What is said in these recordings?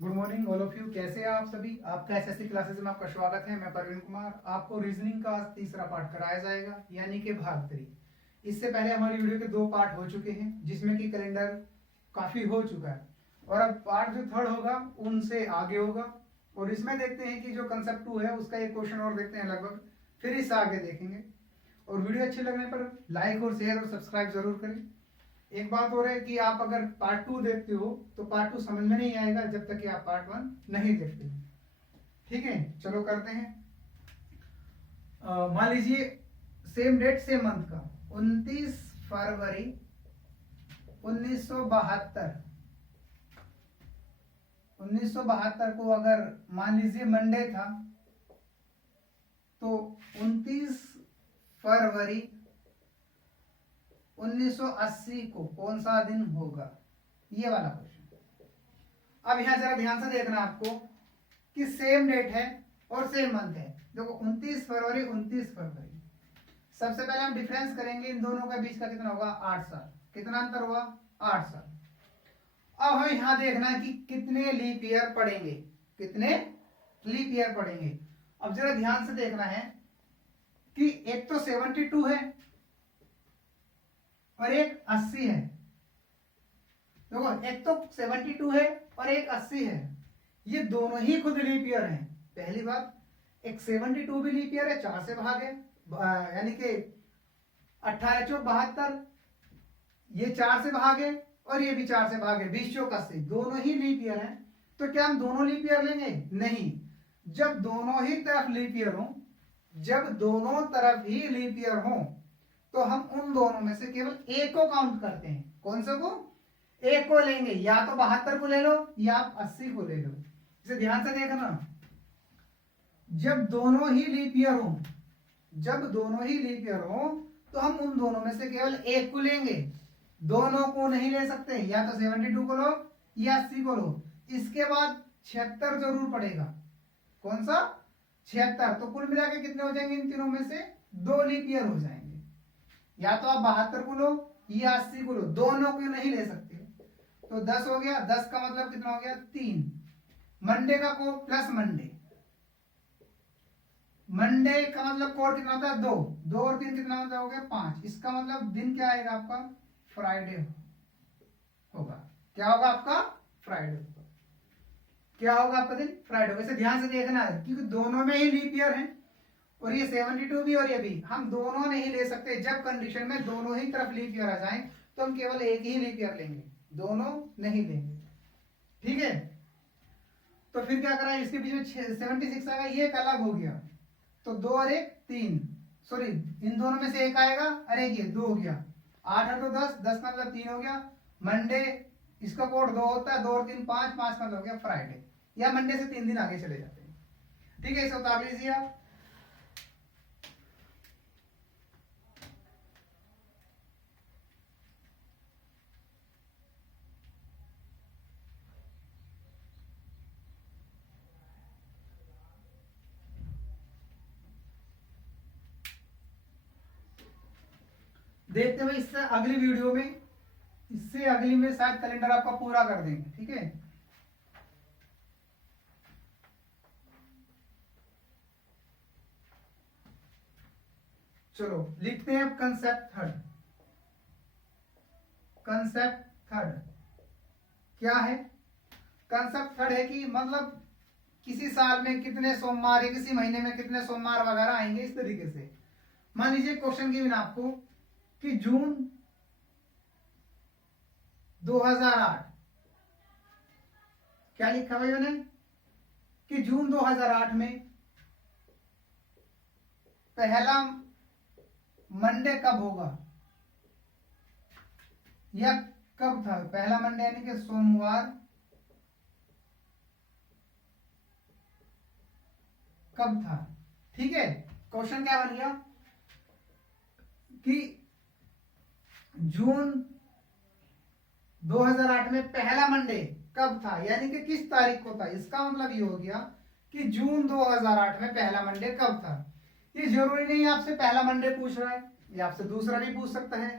Good morning all of you. कैसे हैं आप सभी? आपका एसएससी क्लासेस में आपका स्वागत है। मैं परवीन कुमार। आपको रीजनिंग का आज तीसरा पार्ट कराया जाएगा, यानी कि भाग 3। इससे पहले हमारी वीडियो के 2 पार्ट हो चुके हैं, जिसमें कि कैलेंडर काफी हो चुका है, और अब पार्ट जो थर्ड होगा उनसे आगे होगा। और इसमें देखते हैं कि जो कंसेप्ट 2 है उसका एक क्वेश्चन और देखते हैं लगभग, फिर इससे आगे देखेंगे। और वीडियो अच्छी लगने पर लाइक और शेयर और सब्सक्राइब जरूर करें। एक बात और है कि आप अगर पार्ट 2 देखते हो तो पार्ट 2 समझ में नहीं आएगा जब तक कि आप पार्ट 1 नहीं देखते हो। ठीक है, चलो करते हैं। मान लीजिए सेम डेट सेम मंथ का 29 फरवरी 1972 1972 को अगर मान लीजिए मंडे था, तो 29 फरवरी 1980 को कौन सा दिन होगा? ये वाला क्वेश्चन। अब यहां जरा ध्यान से देखना आपको कि सेम डेट है और सेम मंथ है। देखो 29 फरवरी 29 फरवरी। सबसे पहले हम डिफरेंस करेंगे इन दोनों के बीच का, कितना होगा? 8 साल। कितना अंतर हुआ? 8 साल। अब हमें यहां देखना है कि कितने लीप ईयर पड़ेंगे, कितने लीप ईयर पड़ेंगे। अब जरा ध्यान से देखना है कि एक तो 72 है और एक 80 है। देखो एक तो 72 है और एक 80 है, ये दोनों ही खुद लीप ईयर हैं। पहली बात, एक 72 भी लीप ईयर है, 4 से भाग है, यानी कि 18 चौक 72, ये 4 से भाग है और ये भी 4 से भाग है, 20 चौक 80, दोनों ही लीप ईयर हैं। तो क्या हम दोनों लीप ईयर लेंगे? नहीं। जब दोनों ही तरफ लीप ईयर हो, जब दोनों तरफ ही लीप ईयर हो, तो हम उन दोनों में से केवल एक को काउंट करते हैं। कौन से को? एक को लेंगे। या तो 72 को ले लो या आप 80 को ले लो। इसे ध्यान से देखना। जब दोनों ही लीप ईयर हो, जब दोनों ही लीप ईयर हो, तो हम उन दोनों में से केवल एक को लेंगे, दोनों को नहीं ले सकते। या तो 72 को लो या 80 को लो। इसके बाद 76 जरूर पड़ेगा। कौन सा? 76। तो कुल मिला के कितने हो जाएंगे? इन तीनों में से 2 लीप ईयर हो जाएंगे। या तो आप 72 को लो या 80 को लो, दोनों को नहीं ले सकते। तो 10 हो गया। 10 का मतलब कितना हो गया? 3। मंडे का कोड प्लस मंडे, मंडे का मतलब कोड कितना होता है? 2। 2 और 3 कितना होता है? हो गया 5। इसका मतलब दिन क्या आएगा आपका? फ्राइडे होगा। क्या होगा आपका? फ्राइडे होगा। क्या होगा आपका दिन? फ्राइडे। वैसे ध्यान से देखना है क्योंकि दोनों में ही लीप ईयर है, और ये 72 भी और ये भी, हम दोनों नहीं ले सकते। जब कंडीशन में दोनों ही तरफ लीप ईयर आ जाए तो हम केवल एक ही लीप ईयर लेंगे, दोनों नहीं लेंगे। ठीक है, तो फिर क्या करा? इसके बीच में 76 आएगा, ये एक अलग हो गया। तो 2 और 1 3, सॉरी इन दोनों में से एक आएगा। अरे ये 2 हो गया। 8 और 2 10, 10 का मतलब 3 हो गया। मंडे, इसका कोड 2 होता है, 2 और 3 5, 5 का मतलब हो गया फ्राइडे। या मंडे से 3 दिन आगे चले जाते हैं। ठीक है, इसे उतार लीजिए आप। देखते हुए इससे अगली वीडियो में, इससे अगली में शायद कैलेंडर आपका पूरा कर देंगे। ठीक है, चलो लिखते हैं अब कंसेप्ट थर्ड। कंसेप्ट थर्ड क्या है? कंसेप्ट थर्ड है कि मतलब किसी साल में कितने सोमवार या किसी महीने में कितने सोमवार वगैरह आएंगे, इस तरीके से। मान लीजिए क्वेश्चन गिवन आपको कि जून 2008, क्या लिखा भाई मैंने कि जून 2008 में पहला मंडे कब होगा, या कब था पहला मंडे, यानी कि सोमवार कब था। ठीक है, क्वेश्चन क्या बन गया कि जून 2008 में पहला मंडे कब था, यानी कि किस तारीख को था। इसका मतलब ये हो गया कि जून 2008 में पहला मंडे कब था। ये जरूरी नहीं आपसे पहला मंडे पूछ रहा है, ये आपसे दूसरा भी पूछ सकता है।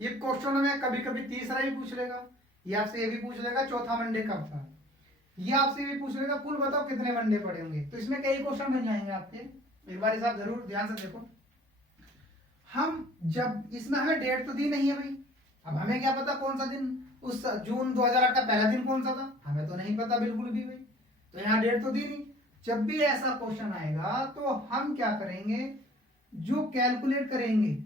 ये क्वेश्चन में कभी कभी तीसरा भी पूछ लेगा, ये आपसे ये भी पूछ लेगा चौथा मंडे कब था। ये आपसे भी पूछ लेगा कुल बताओ कितने वनडे पड़े होंगे, तो इसमें कई क्वेश्चन बन जाएंगे आपके। एक बार आप जरूर ध्यान से देखो। हम जब इसमें हमें डेट तो दी नहीं है भाई, अब हमें क्या पता कौन सा दिन उस जून 2008 का पहला दिन कौन सा था, हमें तो नहीं पता बिल्कुल भी भाई, तो यहाँ डेट तो दी नहीं। जब भी ऐसा क्वेश्चन आएगा तो हम क्या करेंगे, जो कैलकुलेट करेंगे,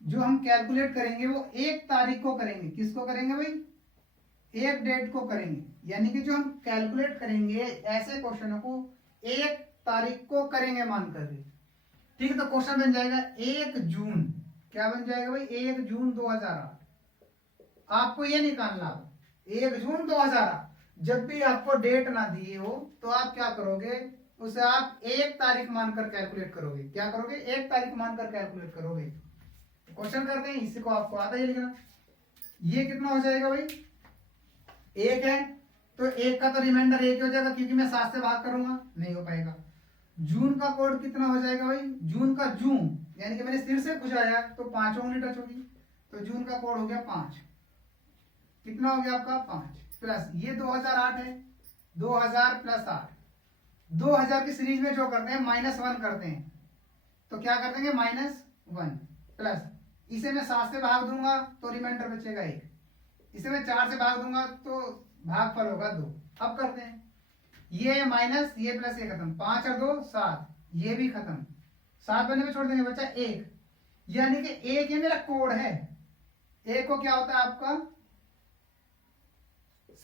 जो हम कैलकुलेट करेंगे वो 1 तारीख को करेंगे। किसको करेंगे भाई, 1 डेट को करेंगे, यानी कि जो हम कैलकुलेट करेंगे ऐसे क्वेश्चनों को 1 तारीख को करेंगे मान करके। ठीक है, तो क्वेश्चन बन जाएगा 1 जून, क्या बन जाएगा भाई 1 जून 2008। आपको ये निकालना, 1 जून 2008 जब भी आपको डेट ना दी हो तो आप क्या करोगे, उसे आप 1 तारीख मानकर कैलकुलेट करोगे। क्या करोगे, 1 तारीख मानकर कैलकुलेट करोगे। क्वेश्चन करते हैं, इसी को आपको आता है लिखना। ये कितना हो जाएगा भाई, 1 है तो 1 का तो रिमाइंडर 1 हो जाएगा, क्योंकि मैं 7 से भाग करूंगा, नहीं हो पाएगा। जून का कोड कितना हो जाएगा भाई, जून का जून यानी कि मैंने सिर से बुझाया तो 5 उंगली टच होगी, तो जून का कोड हो गया 5। कितना हो गया आपका 5 प्लस ये 2008 है, 2000 प्लस 8। 2000 की सीरीज में जो करते हैं -1 करते हैं, तो क्या कर देंगे -1 प्लस इसे मैं 7 से भाग दूंगा तो रिमाइंडर बचेगा 1, इसे मैं 4 से भाग दूंगा तो भागफल होगा 2। अब करते हैं, ये माइनस ये प्लस ये खत्म, 5 और 2 7, ये भी खत्म, 7 बनने में छोड़ देंगे बच्चा 1, यानी कि 1 ये मेरा कोड है। 1 को क्या होता है आपका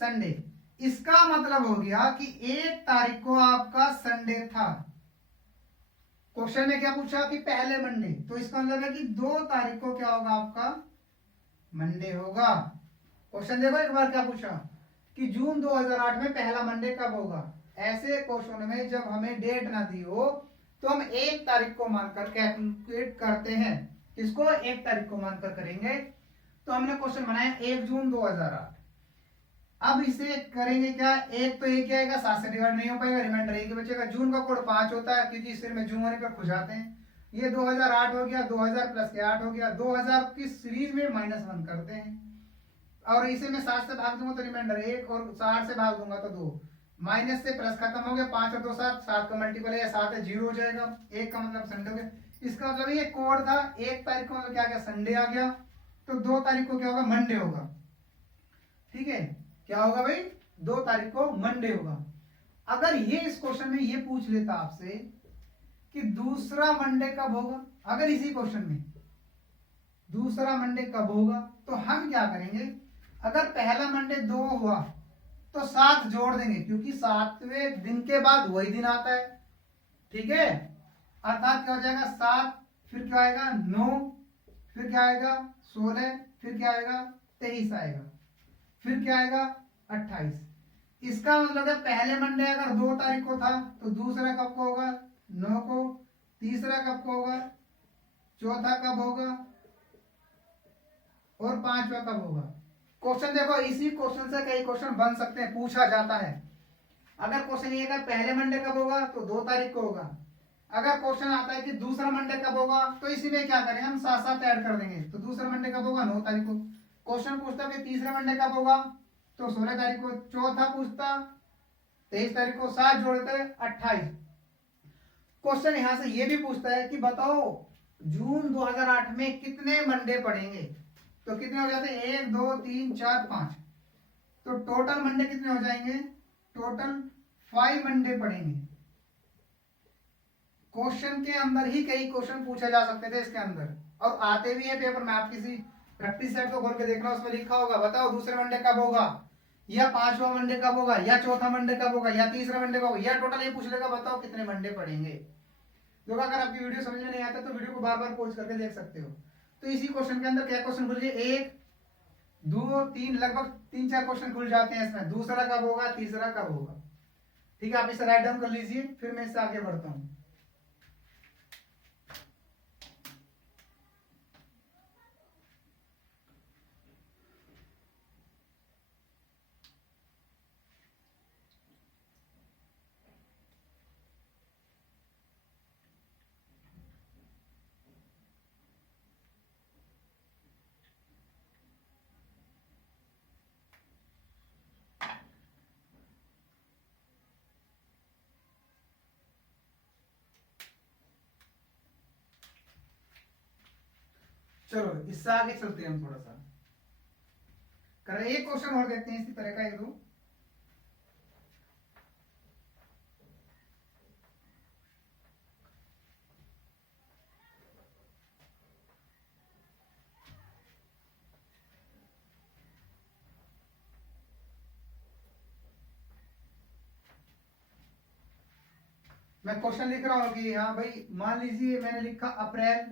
संडे, इसका मतलब हो गया कि 1 तारीख को आपका संडे था। क्वेश्चन में क्या पूछा कि पहले मंडे, तो इसका मतलब है कि 2 तारीख को क्या होगा आपका मंडे होगा। क्वेश्चन देखो एक बार क्या पूछा कि जून 2008 में पहला मंडे कब होगा। ऐसे क्वेश्चन में जब हमें डेट ना दी हो तो हम 1 तारीख को मानकर कैलकुलेट करते हैं। किसको, 1 तारीख को मानकर करेंगे। तो हमने क्वेश्चन बनाया 1 जून 2008। अब इसे करेंगे क्या, 1 तो 1 आएगा, 7 से डिवाइड नहीं हो पाएगा, रिमाइंडर 1 बचेगा। जून का कोड 5 होता है क्योंकि सिर में जून होने पर खुजाते हैं। ये 2008 हो गया, 2000 प्लस के 8 हो गया, 2000 की सीरीज में -1 करते हैं, और इसे मैं 7 से भाग दूंगा तो रिमाइंडर 1, और 60 से भाग दूंगा तो 2, माइनस से प्लस खत्म हो गया, 5 और 2 7, 7 का मल्टीपल है 7 है, 0 हो जाएगा। 1 का मतलब संडे हो गया। इसका मतलब ये कोड था 1 तारीख को मतलब क्या आ गया संडे आ गया, तो 2 तारीख को क्या होगा मंडे होगा। ठीक है, क्या होगा भाई 2 तारीख को मंडे होगा। अगर ये इस क्वेश्चन में ये पूछ लेता आपसे कि दूसरा मंडे कब होगा, अगर इसी क्वेश्चन में दूसरा मंडे कब होगा, तो हम क्या करेंगे, अगर पहला मंडे 2 हुआ तो 7 जोड़ देंगे, क्योंकि 7वें दिन के बाद वही दिन आता है। ठीक है, अर्थात क्या हो जाएगा 7, फिर क्या आएगा 9, फिर क्या आएगा 16, फिर क्या आएगा 23 आएगा, फिर क्या आएगा 28। इसका मतलब है पहले मंडे अगर 2 तारीख को था तो दूसरा कब को होगा 9 को, तीसरा कब को होगा, चौथा कब होगा, और 5वां कब होगा। क्वेश्चन देखो, इसी क्वेश्चन से कई क्वेश्चन बन सकते हैं, पूछा जाता है। अगर क्वेश्चन ये है पहले मंडे कब होगा तो 2 तारीख को होगा। अगर क्वेश्चन आता है कि दूसरा मंडे कब होगा, तो इसी में क्या करें हम 7 ऐड कर देंगे, तो दूसरा मंडे कब होगा 9 तारीख को। क्वेश्चन पूछता है तीसरा मंडे कब होगा तो 16 तारीख को। चौथा पूछता 23 तारीख को, 7 जोड़ते 28। क्वेश्चन यहां से ये भी पूछता है कि बताओ जून 2008 में कितने मंडे पड़ेंगे, तो कितने हो जाते हैं 1 2 3 4 5, तो टोटल मंडे कितने हो जाएंगे, टोटल 5 मंडे पड़ेंगे। क्वेश्चन के अंदर ही कई क्वेश्चन पूछे जा सकते थे इसके अंदर, और आते भी है पेपर में। आप किसी प्रैक्टिस सेट को खोल के देखना, उसमें लिखा होगा बताओ दूसरे मंडे कब होगा, या 5वां मंडे कब होगा, या चौथा मंडे कब होगा, या तीसरा मंडे कब होगा, या टोटल ये पूछ लेगा बताओ कितने मंडे पड़ेंगे। तो अगर आपकी वीडियो समझ में नहीं आता तो वीडियो को बार बार पॉज करके देख सकते हो। तो इसी क्वेश्चन के अंदर क्या क्वेश्चन खुल गए, 1 2 3 लगभग 3-4 क्वेश्चन खुल जाते हैं इसमें। दूसरा कब होगा, तीसरा कब होगा। ठीक है, आप इसे राइट डाउन कर लीजिए, फिर मैं इससे आगे बढ़ता हूं। चलो इससे आगे चलते हैं हम थोड़ा सा कर एक क्वेश्चन और देखते हैं इसी तरह का एक दो। मैं क्वेश्चन लिख रहा हूं कि हाँ भाई मान लीजिए मैंने लिखा अप्रैल,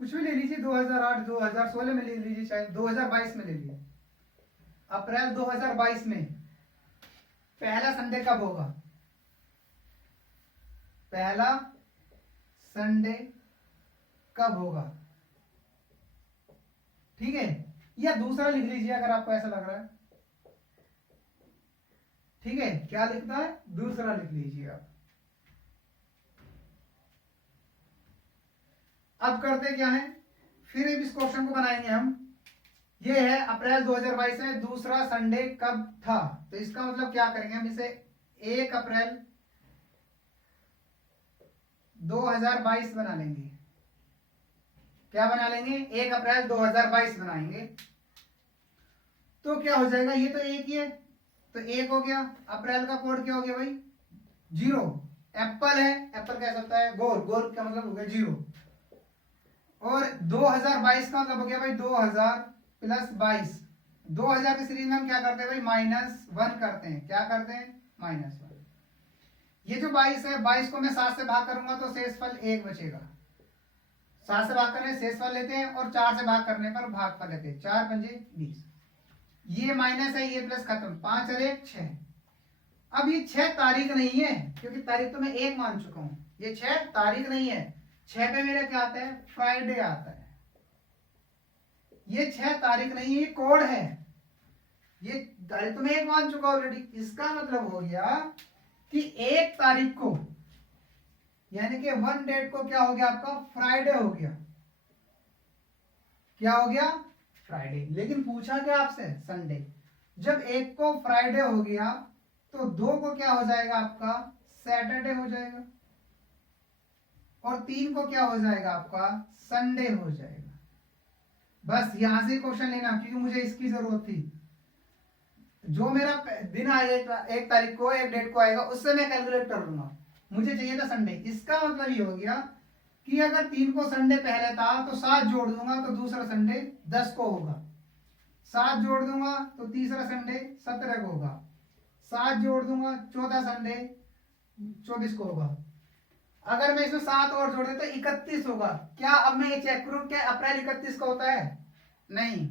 कुछ भी ले लीजिए 2008 2016 में ले लीजिए, चाहे 2022 में ले लीजिए। अप्रैल 2022 में पहला संडे कब होगा? पहला संडे कब होगा? ठीक है, या दूसरा लिख लीजिए अगर आपको ऐसा लग रहा है। ठीक है, क्या लिखना है? दूसरा लिख लीजिए आप। अब करते क्या है, फिर इस क्वेश्चन को बनाएंगे हम। ये है अप्रैल 2022 में दूसरा संडे कब था, तो इसका मतलब क्या करेंगे हम, इसे 1 अप्रैल 2022 बना लेंगे। क्या बना लेंगे? 1 अप्रैल 2022 बनाएंगे। तो क्या हो जाएगा, ये तो एक ही है, तो 1 हो गया। अप्रैल का कोड क्या हो गया भाई? 0। एप्पल है, एप्पल कैसा होता है? गोल, गोल का मतलब हो गया 0। और 2022 का मतलब हो गया भाई 2000 प्लस 22। 2000 की सीरीज में हम क्या करते हैं भाई? -1 करते हैं। क्या करते हैं? -1। ये जो 22 है, 22 को मैं 7 से भाग करूंगा तो शेषफल 1 बचेगा। 7 से भाग करने शेषफल लेते हैं और 4 से भाग करने पर भागफल लेते हैं। 4 पंजे 20। ये माइनस है, ये प्लस, खत्म। 5 और 1 6। अब ये 6 तारीख नहीं है, क्योंकि तारीख तो मैं 1 मान चुका हूं। ये 6 तारीख नहीं है। 6 पे मेरा क्या आता है? फ्राइडे आता है। ये 6 तारीख नहीं है, ये कोड है। ये तारीख तो मैं 1 मान चुका ऑलरेडी। इसका मतलब हो गया कि 1 तारीख को, यानी कि 1 डेट को क्या हो गया आपका? फ्राइडे हो गया। क्या हो गया? फ्राइडे। लेकिन पूछा क्या आपसे? संडे। जब 1 को फ्राइडे हो गया तो 2 को क्या हो जाएगा आपका? सैटरडे हो जाएगा। और 3 को क्या हो जाएगा आपका? संडे हो जाएगा। बस यहां से क्वेश्चन लेना, क्योंकि मुझे इसकी जरूरत थी। जो मेरा दिन आएगा 1 तारीख को, 1 डेट को आएगा, उससे मैं कैलकुलेट कर लूंगा। मुझे चाहिए था संडे। इसका मतलब ये हो गया कि अगर 3 को संडे पहले था तो 7 जोड़ दूंगा तो दूसरा संडे 10 को होगा। 7 जोड़ दूंगा तो तीसरा संडे 17 को होगा। 7 जोड़ दूंगा चौथा संडे 24 को होगा। अगर मैं इसमें 7 और जोड़ दे तो 31 होगा। क्या अब मैं ये चेक करूं, क्या अप्रैल 31 का होता है? नहीं।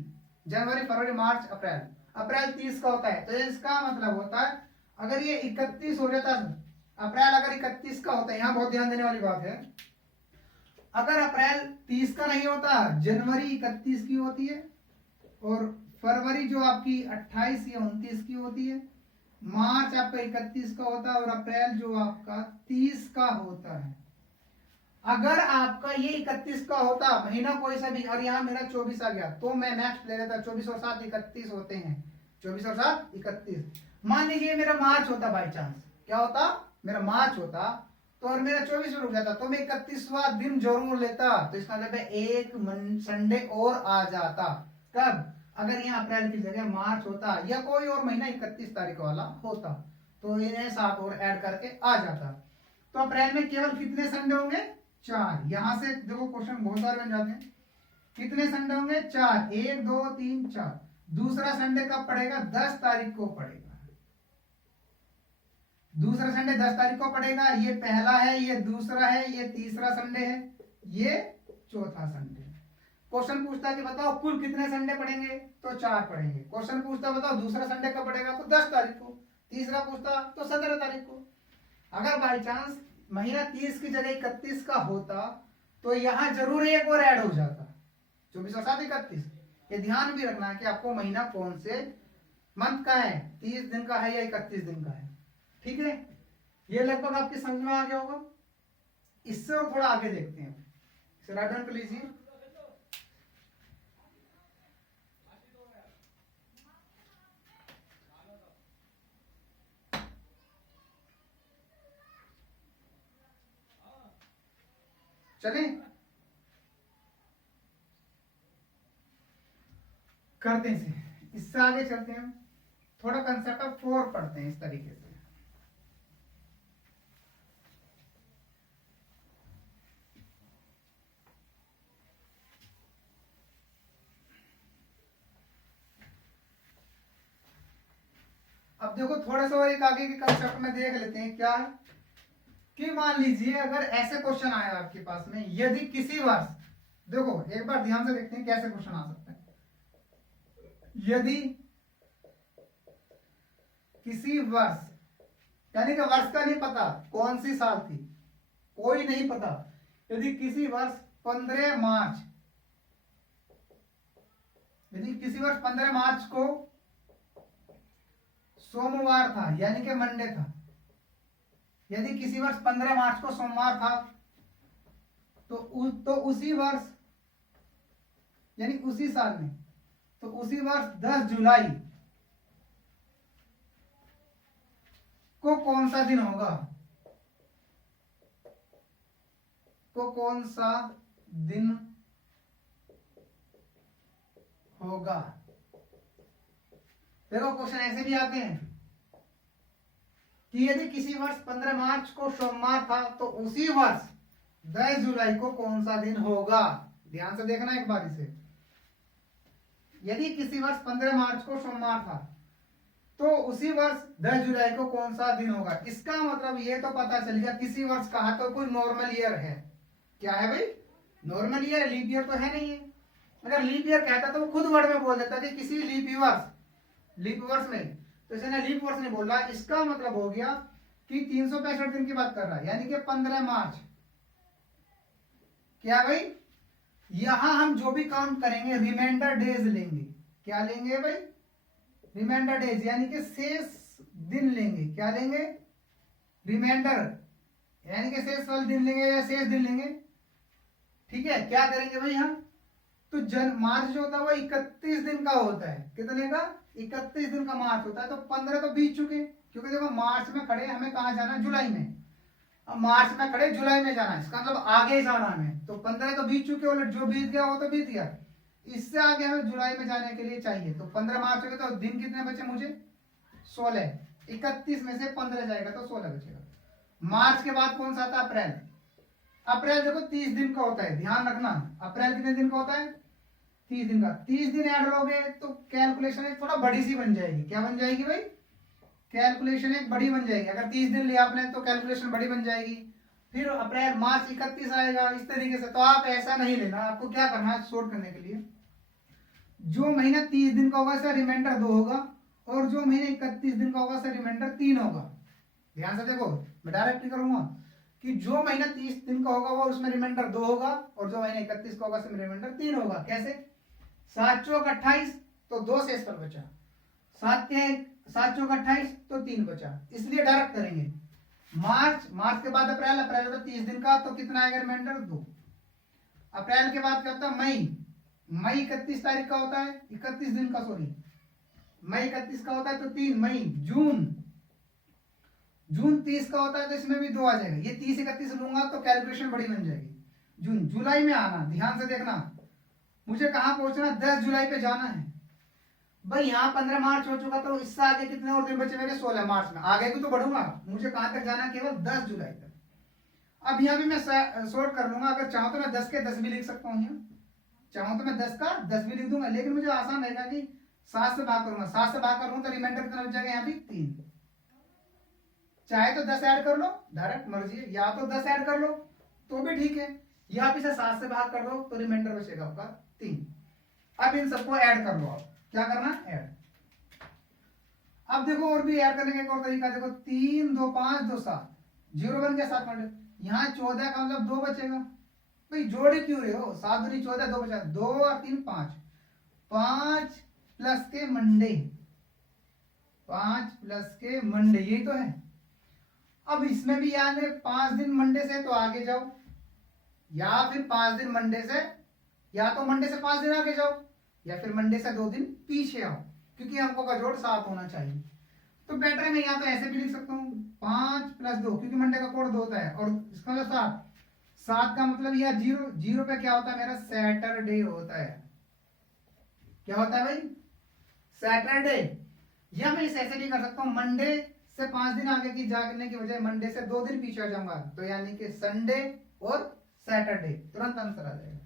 जनवरी, फरवरी, मार्च, अप्रैल, अप्रैल 30 का होता है। तो इसका मतलब होता है अगर ये 31 हो जाता, अप्रैल अगर 31 का होता है, यहां बहुत ध्यान देने वाली बात है, अगर अप्रैल 30 का नहीं होता, जनवरी 31 की होती है, और फरवरी जो आपकी 28 या 29 की होती है, मार्च आपका 31 का होता है, और अप्रैल जो आपका 30 का होता है। अगर आपका ये 31 का होता, महीना कोई सा भी, और यहाँ मेरा 24 आ गया, तो मैं नेक्स्ट ले लेता। 24 और 7 31 होते हैं। 24 और 7 31। मान लीजिए मेरा मार्च होता, बाई चांस क्या होता? मेरा मार्च होता, तो और मेरा 24 में रुक जाता, तो मैं 31वां दिन जरूर लेता। तो इसका मतलब एक संडे और आ जाता। कब? अगर यहाँ अप्रैल की जगह मार्च होता, या कोई और महीना 31 तारीख वाला होता, तो इन्हें 7 और ऐड करके आ जाता। तो अप्रैल में केवल कितने संडे होंगे? 4। यहां से देखो क्वेश्चन बहुत सारे बन जाते हैं। कितने संडे होंगे? 4। 1 2 3 4। दूसरा संडे कब पड़ेगा? 10 तारीख को पड़ेगा। दूसरा संडे 10 तारीख को पड़ेगा। ये पहला है, ये दूसरा है, ये तीसरा संडे है, ये चौथा संडे। क्वेश्चन पूछता है कि बताओ कुल कितने संडे पड़ेंगे, तो 4 पड़ेंगे। क्वेश्चन पूछता बताओ दूसरा संडे कब पड़ेगा, तो 10 तारीख को। तीसरा पूछता तो 17 तारीख को। अगर बाई चांस महीना 30 की जगह 31 का होता, तो यहां जरूर एक और ऐड हो जाता। 24 और 7 31। ये ध्यान भी रखना है कि आपको महीना कौन से मंथ का है, 30 दिन का है या 31 दिन का है। ठीक है, ये लगभग आपकी समझ में आ गया होगा। इससे और थोड़ा आगे देखते हैं। इसे राइट डाउन कर लीजिए। चलें करते हैं इसे, इससे आगे चलते हैं, थोड़ा कंसेप्ट ऑफ 4 पढ़ते हैं इस तरीके से। अब देखो थोड़ा सा और एक आगे के कंसेप्ट में देख लेते हैं क्या है कि मान लीजिए अगर ऐसे क्वेश्चन आया आपके पास में, यदि किसी वर्ष, देखो एक बार ध्यान से देखते हैं कैसे क्वेश्चन आ सकता है। यदि किसी वर्ष, यानी कि वर्ष का नहीं पता कौन सी साल थी, कोई नहीं पता, यदि किसी वर्ष 15 मार्च, यदि किसी वर्ष 15 मार्च को सोमवार था, यानी कि मंडे था, यदि किसी वर्ष 15 मार्च को सोमवार था, तो उसी वर्ष, यानी उसी साल में, तो उसी वर्ष 10 जुलाई को कौन सा दिन होगा, को कौन सा दिन होगा। देखो क्वेश्चन ऐसे भी आते हैं कि यदि किसी वर्ष 15 मार्च को सोमवार था तो उसी वर्ष 10 जुलाई को कौन सा दिन होगा। ध्यान से देखना एक बार इसे, यदि किसी वर्ष 15 मार्च को सोमवार था तो उसी वर्ष 10 जुलाई को कौन सा दिन होगा। इसका मतलब ये तो पता चल गया किसी वर्ष कहा तो कोई नॉर्मल ईयर है। क्या है भाई, नॉर्मल ईयर, लीप ईयर तो है नहीं है। अगर लीप ईयर कहता तो वो खुद वर्ड में बोल देता कि किसी लीप वर्ष में, तो इसने लीप वर्ष नहीं बोला। इसका मतलब हो गया कि 365 दिन की बात कर रहा है, यानी कि 15 मार्च। क्या भाई, यहां हम जो भी काउंट करेंगे रिमाइंडर डेज लेंगे। क्या लेंगे भाई, रिमाइंडर डेज, यानी कि शेष दिन लेंगे। क्या लेंगे, रिमाइंडर, यानी कि शेष वाले दिन लेंगे या शेष दिन लेंगे। ठीक है, क्या करेंगे भाई हम, तो मार्च जो होता है वो 31 दिन का होता है। कितने का, 31 दिन का मार्च होता है। तो 15 तो बीत चुके, क्योंकि देखो मार्च में खड़े, हमें कहा जाना, जुलाई में। अब मार्च में खड़े जुलाई में जाना, इसका मतलब आगे जाना हमें। तो 15 तो बीत चुके, और जो बीत गया वो तो बीत गया। इससे आगे हमें जुलाई में जाने के लिए चाहिए। तो 15 मार्च हो गए, तो दिन कितने बचे मुझे, 16। 31 में से 15 जाएगा तो 16 बचेगा। मार्च के बाद कौन सा था, अप्रैल। अप्रैल देखो 30 दिन का होता है, ध्यान रखना। अप्रैल कितने दिन का होता है, 30 दिन का। 30 दिन ऐड लोगे तो कैलकुलेशन एक थोड़ा बड़ी सी बन जाएगी। क्या बन जाएगी भाई, कैलकुलेशन एक बड़ी बन जाएगी। अगर 30 दिन लिया आपने तो कैलकुलेशन बड़ी बन जाएगी। फिर अप्रैल, मार्च 31 आएगा, इस तरीके से। तो आप ऐसा नहीं लेना, आपको क्या करना है, शॉर्ट करने के लिए जो महीना 30 दिन का होगा इसका रिमाइंडर 2 होगा, और जो महीना 31 दिन का होगा इसका रिमाइंडर 3 होगा। ध्यान से देखो, मैं डायरेक्ट करूंगा कि जो महीना 30 दिन का होगा वो उसमें रिमाइंडर 2 होगा, और जो महीना 31 का होगा उसमें रिमाइंडर 3 होगा। कैसे, 7 चौक 28, तो 2 शेष पर बचा। 7 चौक 28, तो 3 बचा। इसलिए डायरेक्ट करेंगे। मार्च के बाद अप्रैल होता 30 दिन का, तो कितना आएगा रिमाइंडर, 2। अप्रैल के बाद क्या होता है, मई 31 तारीख का होता है, 31 दिन का, सॉरी, मई 31 का होता है तो 3 मई। जून 30 का होता है तो इसमें भी 2 आ जाएगा। ये 30 31 लूंगा तो कैलकुलेशन बड़ी बन जाएगी। जुलाई में आना, ध्यान से देखना, मुझे कहां पहुंचना, 10 जुलाई पे जाना है भाई। यहाँ 15 मार्च हो चुका, तो इससे आगे कितने और दिन बचे मेरे, 16 मार्च में। आगे भी तो बढ़ूंगा, मुझे कहां तक जाना, केवल 10 जुलाई तक। अब यहाँ भी मैं शॉर्ट कर लूंगा। अगर चाहूं तो मैं 10 के 10 भी लिख सकता हूँ, यहाँ चाहूं तो मैं 10 का 10 भी लिख दूंगा, लेकिन मुझे आसान रहेगा कि 7 से भाग करूंगा। 7 से भाग करूंगा तो रिमाइंडर कितना बच जाएगा, यहाँ भी 3। चाहे तो 10 ऐड कर लो, डायरेक्ट मर्जी है, या तो 10 ऐड कर लो तो भी ठीक है, या आप इसे 7 से भाग कर दो तो रिमाइंडर बचेगा आपका 3। अब इन सबको ऐड कर लो। आप क्या करना, ऐड। अब देखो और भी ऐड करने का एक और तरीका, देखो 3 2 5 2 7, 0 बन गया 7 मंडे। यहाँ 14 का मतलब 2 बचेगा भाई, जोड़े क्यों रहे हो, 7 दूनी 14, 2 बचा, 2 और 3 5, 5 प्लस के मंडे, 5 प्लस के मंडे, यही तो है। अब इसमें भी याद है 5 दिन मंडे से तो आगे जाओ, या फिर 5 दिन मंडे से, या तो मंडे से 5 दिन आगे जाओ, या फिर मंडे से 2 दिन पीछे आओ, क्योंकि अंकों का जोड़ 7 होना चाहिए। तो बेटर है मैं यहाँ तो ऐसे भी लिख सकता हूँ 5 प्लस 2, क्योंकि मंडे का कोड 2 होता है, और इसका मतलब 7 का मतलब यह 0 पे क्या होता है मेरा, सैटरडे होता है। क्या होता है भाई? सैटरडे। या मैं इसे ऐसे भी कर सकता हूँ, मंडे से 5 दिन आगे की जाने की बजाय मंडे से 2 दिन पीछे आ जाऊंगा, तो यानी कि संडे और सैटरडे, तुरंत आंसर आ जाएगा।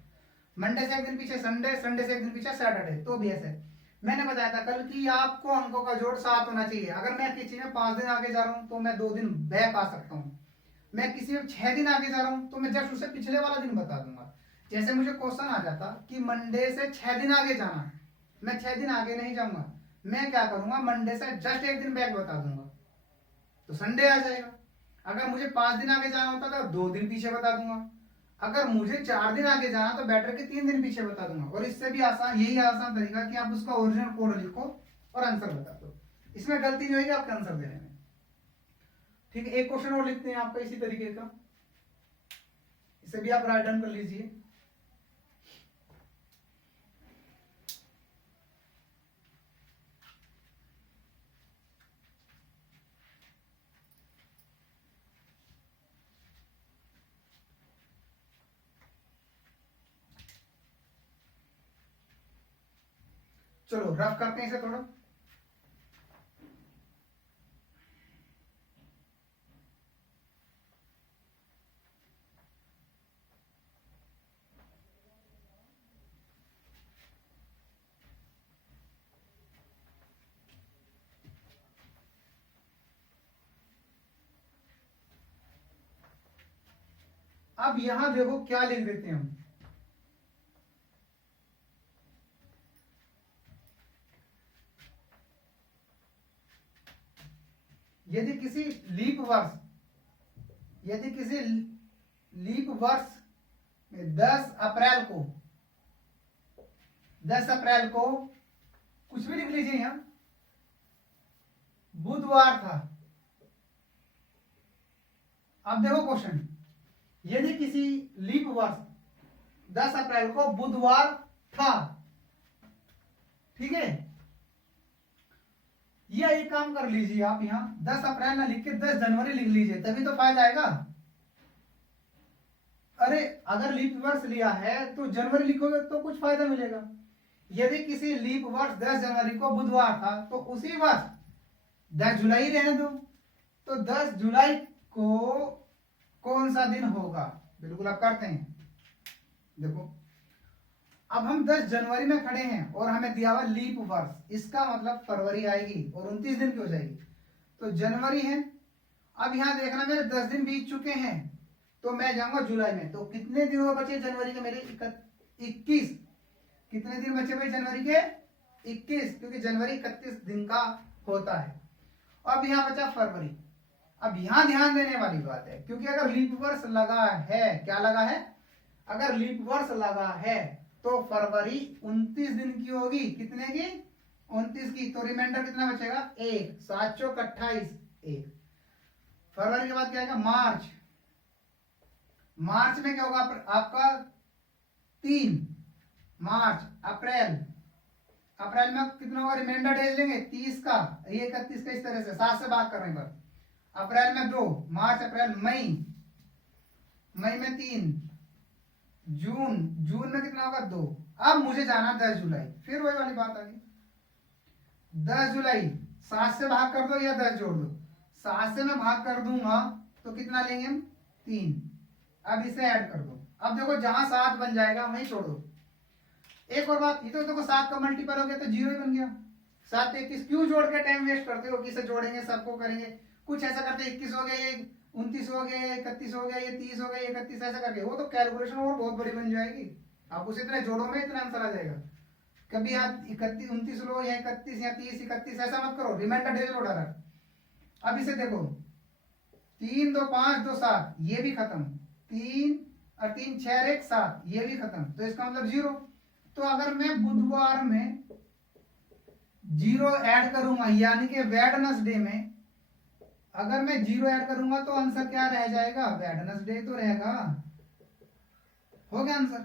मंडे से 1 दिन पीछे संडे, संडे से 1 दिन पीछे सैटरडे, तो भी ऐसे। मैंने बताया था कल कि आपको अंकों का जोड़ 7 होना चाहिए। अगर मैं किसी में 5 दिन आगे जा रहा हूं तो मैं 2 दिन बैक आ सकता हूं। मैं किसी में 6 दिन आगे जा रहा हूं तो मैं जस्ट उसे पिछले वाला दिन बता दूंगा। जैसे मुझे क्वेश्चन आ जाता कि मंडे से 6 दिन आगे जाना, मैं 6 दिन आगे नहीं जाऊंगा, मैं क्या करूंगा, मंडे से जस्ट 1 दिन बैक बता दूंगा, तो संडे आ जाएगा। अगर मुझे 5 दिन आगे जाना होता तो 2 दिन पीछे बता दूंगा। अगर मुझे 4 दिन आगे जाना तो बेटर कि 3 दिन पीछे बता दूंगा। और इससे भी आसान, यही आसान तरीका कि आप उसका ओरिजिनल कोड लिखो और आंसर बता दो, इसमें गलती नहीं होगी आपका आंसर देने में। ठीक है, एक क्वेश्चन और लिखते हैं आपका इसी तरीके का, इसे भी आप राइट डाउन कर लीजिए। चलो रफ करते हैं इसे थोड़ा। अब यहां देखो क्या लिख देते हैं हम, यदि किसी लीप वर्ष, यदि किसी लीप वर्ष में 10 अप्रैल को, 10 अप्रैल को कुछ भी लिख लीजिए, यहां बुधवार था। अब देखो क्वेश्चन, यदि किसी लीप वर्ष 10 अप्रैल को बुधवार था, ठीक है, या एक काम कर लीजिए आप, यहां 10 अप्रैल ना लिख के 10 जनवरी लिख लीजिए, तभी तो फायदा आएगा। अरे अगर लीप वर्ष लिया है तो जनवरी लिखोगे तो कुछ फायदा मिलेगा। यदि किसी लीप वर्ष 10 जनवरी को बुधवार था तो उसी वर्ष 10 जुलाई रहने दो, तो 10 जुलाई को कौन सा दिन होगा, बिल्कुल आप करते हैं। देखो अब हम 10 जनवरी में खड़े हैं और हमें दिया हुआ लीप वर्ष, इसका मतलब फरवरी आएगी और 29 दिन की हो जाएगी, तो जनवरी है। अब यहां देखना मेरे 10 दिन बीत चुके हैं, तो मैं जाऊंगा जुलाई में, तो कितने दिन और बचे जनवरी के मेरे? 21। कितने दिन बचे भाई जनवरी के? 21, क्योंकि जनवरी 31 दिन का होता है। अब यहां बचा फरवरी। अब यहां ध्यान देने वाली बात है, क्योंकि अगर लीप वर्ष लगा है, क्या लगा है? अगर लीप वर्ष लगा है तो फरवरी 29 दिन की होगी। कितने की? 29 की। तो रिमाइंडर कितना बचेगा? 1। 7 चौक 28, 1। फरवरी के बाद क्या आएगा? मार्च। मार्च में क्या होगा आपका? 3 मार्च। अप्रैल, अप्रैल में कितना होगा? रिमाइंडर डेज लेंगे 30 का, ये 31 का, इस तरह से 7 से भाग कर रहे हैं पर। अप्रैल में 2, मार्च अप्रैल मई, मई में 3, जून, जून में कितना होगा? 2। अब मुझे जाना 10 जुलाई, फिर वही वाली बात आ गई। 10 जुलाई 7 से भाग कर दो या 10 जोड़ दो। 7 से मैं भाग कर दूंगा तो कितना लेंगे हम? 3। अब इसे ऐड कर दो। अब देखो जहां 7 बन जाएगा वहीं छोड़ दो। एक और बात, ये तो देखो 7 का मल्टीपल हो गया तो 0 ही बन गया। 7 21, क्यों जोड़ के टाइम वेस्ट करते हो? किसे जोड़ेंगे, सबको करेंगे, कुछ ऐसा करते 21 हो गया, ये 29 हो गया, 31 हो गया, ये 30 हो गया, 31, ऐसा करके वो तो कैलकुलेशन और बहुत बड़ी बन जाएगी। आप उसे इतने जोड़ो में इतना आंसर आ जाएगा। कभी आप 31 29 लो या 31 या 30 31, ऐसा मत करो, रिमाइंडर डेज लो डायरेक्ट। अब इसे देखो, 3 2 5 2 7, ये भी खत्म। 3 और 3 6 1 7, ये भी खत्म, तो इसका मतलब 0। तो अगर मैं बुधवार में 0 ऐड करूंगा, यानी कि वेडनेसडे में अगर मैं 0 ऐड करूंगा तो आंसर क्या रह जाएगा? वेडनेसडे तो रहेगा। हो गया आंसर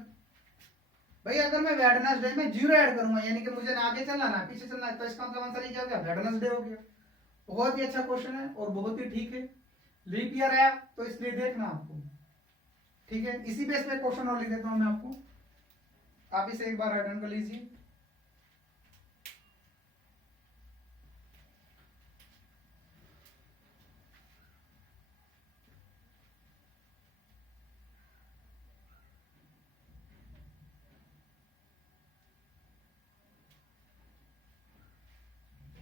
भाई। अगर मैं वेडनेसडे में 0 ऐड करूंगा, यानी कि मुझे ना आगे चलना ना पीछे चलना, तो इसका मतलब आंसर ये क्या हो गया? वेडनेसडे हो गया। बहुत ही अच्छा क्वेश्चन है और बहुत ही ठीक है। लीप ईयर है तो इसलिए देखना आपको, ठीक है। इसी बेस पे क्वेश्चन और लिख देता हूं मैं आपको, आप इसे एक बार राइट डाउन कर लीजिए।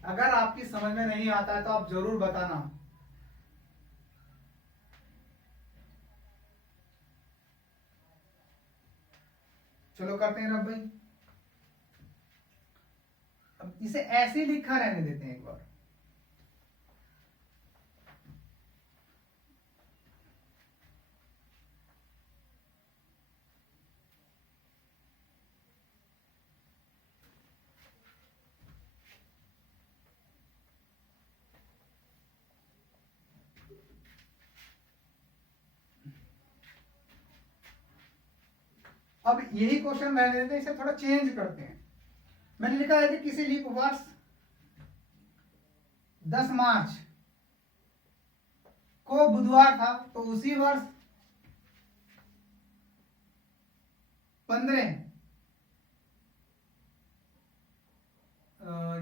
अगर आपकी समझ में नहीं आता है तो आप जरूर बताना। चलो करते हैं रब भाई। अब इसे ऐसे ही लिखा रहने देते हैं एक बार। अब यही क्वेश्चन रहने देते हैं, इसे थोड़ा चेंज करते हैं। मैंने लिखा है कि किसी लीप वर्ष 10 मार्च को बुधवार था, तो उसी वर्ष 15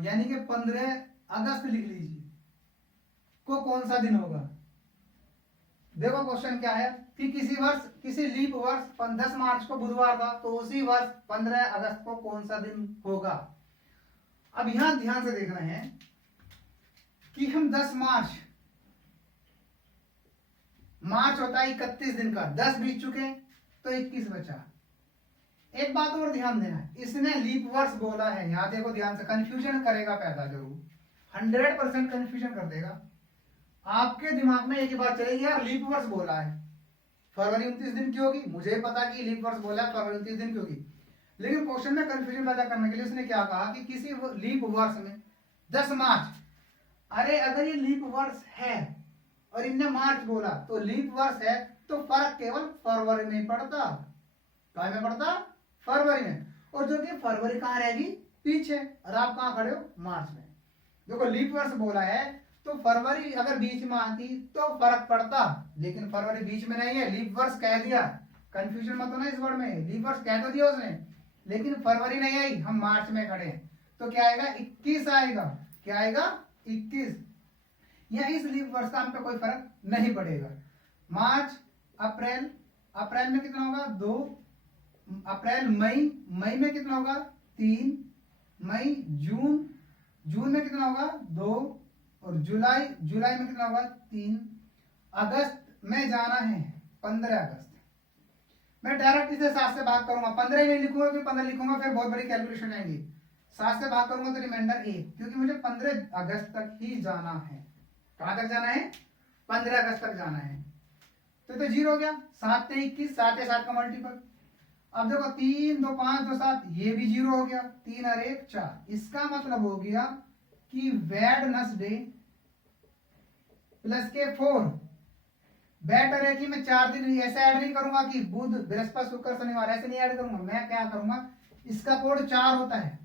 यानी कि 15 अगस्त लिख लीजिए को कौन सा दिन होगा। देखो क्वेश्चन क्या है कि किसी लीप वर्ष 10 मार्च को बुधवार था, तो उसी वर्ष 15 अगस्त को कौन सा दिन होगा। अब यहां ध्यान से देखना है कि हम 10 मार्च होता है 31 दिन का, 10 बीत चुके तो 21 बचा। एक बात और ध्यान देना है, इसने लीप वर्ष बोला है, यहां देखो ध्यान से, कंफ्यूजन करेगा पैदा जरूर, 100% कंफ्यूजन कर देगा। आपके दिमाग में एक ही बात चलेगी, यार लीप वर्ष बोला है, फरवरी 29 दिन की होगी, मुझे पता कि लीप वर्ष बोला है फरवरी 29 दिन की होगी, लेकिन क्वेश्चन में कंफ्यूजन पैदा करने के लिए उसने क्या कहा कि किसी लीप वर्ष में 10 मार्च। अरे अगर ये लीप वर्ष है और इनने मार्च बोला तो लीप वर्ष है, तो फर्क केवल फरवरी में पड़ता। क्या में पड़ता? फरवरी में। और जो कि फरवरी कहां रहेगी? पीछे, और आप कहां खड़े हो? मार्च में। देखो लीप वर्ष बोला है तो फरवरी अगर बीच में आती तो फर्क पड़ता, लेकिन फरवरी बीच में नहीं है, लीप वर्ष कह दिया। कंफ्यूजन मत होना इस वर्ड में, लीप वर्ष कह तो दिया उसने, लेकिन फरवरी नहीं आई, हम मार्च में खड़े हैं, तो क्या आएगा? 21 आएगा। क्या आएगा? 21। या इस लीप वर्ष का हम पे कोई फर्क नहीं पड़ेगा। मार्च, अप्रैल, अप्रैल में कितना होगा? 2, अप्रैल, मई में कितना होगा? 3, मई, जून में कितना होगा? 2, और जुलाई में कितना होगा? 3। अगस्त में जाना है 15 अगस्त। मैं डायरेक्ट इसे 7 से भाग करूंगा, 15 नहीं लिखूंगा क्योंकि 15 लिखूंगा फिर बहुत बड़ी कैलकुलेशन आएगी। 7 से भाग करूंगा तो रिमाइंडर 1, क्योंकि मुझे 15 अगस्त तक ही जाना है। कहां तक जाना है? 15 अगस्त तक जाना है। तो 0 हो गया। 7 से 21, 7 से 7 का मल्टीपल। अब देखो 3, 2, 5, 2, 7, ये भी 0 हो गया। 3 और 1 4। इसका मतलब हो गया कि वेडनेसडे प्लस के 4। बेटर है कि मैं 4 दिन ऐसे ऐड नहीं करूंगा कि बुध, बृहस्पति, शुक्र, शनिवार, ऐसे नहीं ऐड करूंगा। मैं क्या करूंगा, इसका कोड 4 होता है,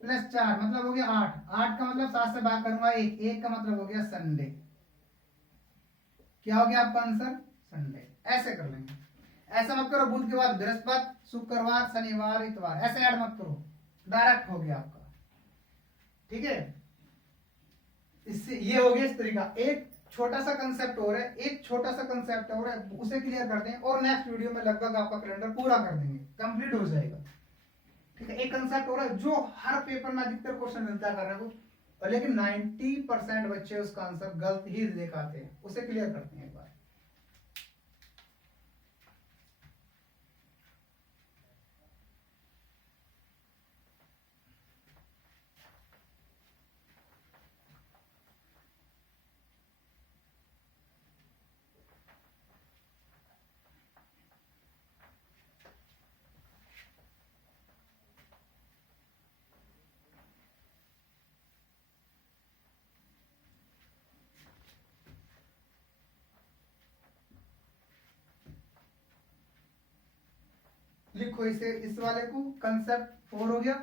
प्लस 4 मतलब हो गया 8। 8 का मतलब 7 से भाग करूंगा 1, 1 का मतलब हो गया संडे। क्या हो गया आपका आंसर? संडे। ऐसे कर लेंगे। ऐसा मत करो बुध के बाद बृहस्पति, शुक्रवार, शनिवार, इतवार, ऐसे ऐड मत करो, डायरेक्ट हो गया आपका। ठीक है, इससे ये हो गया इस तरीका। एक छोटा सा कंसेप्ट और है, उसे क्लियर कर दें और नेक्स्ट वीडियो में लगभग आपका कैलेंडर पूरा कर देंगे, कंप्लीट हो जाएगा। ठीक है, एक कंसेप्ट हो रहा है जो हर पेपर में अधिकतर क्वेश्चन मिलता कर रहा है वो, और लेकिन 90% बच्चे उसका आंसर गलत ही दिखाते हैं, उसे क्लियर करते हैं एक बार। लिखो इसे, इस वाले को कंसेप्ट 4 हो गया,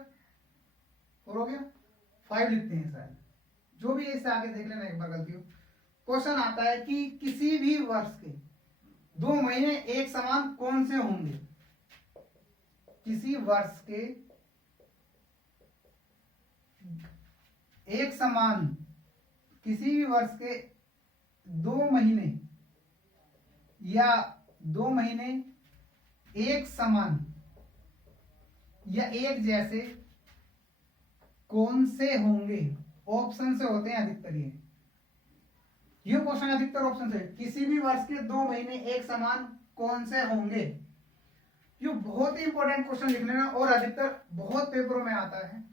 5 लिखते हैं शायद, जो भी है इससे आगे देख लेना एक बार गलती हो। क्वेश्चन आता है कि किसी भी वर्ष के 2 महीने एक समान कौन से होंगे। किसी वर्ष के एक समान, किसी भी वर्ष के 2 महीने या 2 महीने एक समान या एक जैसे कौन से होंगे। ऑप्शन से होते हैं अधिकतर। ये क्वेश्चन अधिकतर ऑप्शन से, किसी भी वर्ष के 2 महीने एक समान कौन से होंगे। ये बहुत ही इंपॉर्टेंट क्वेश्चन लिखने में, और अधिकतर बहुत पेपरों में आता है,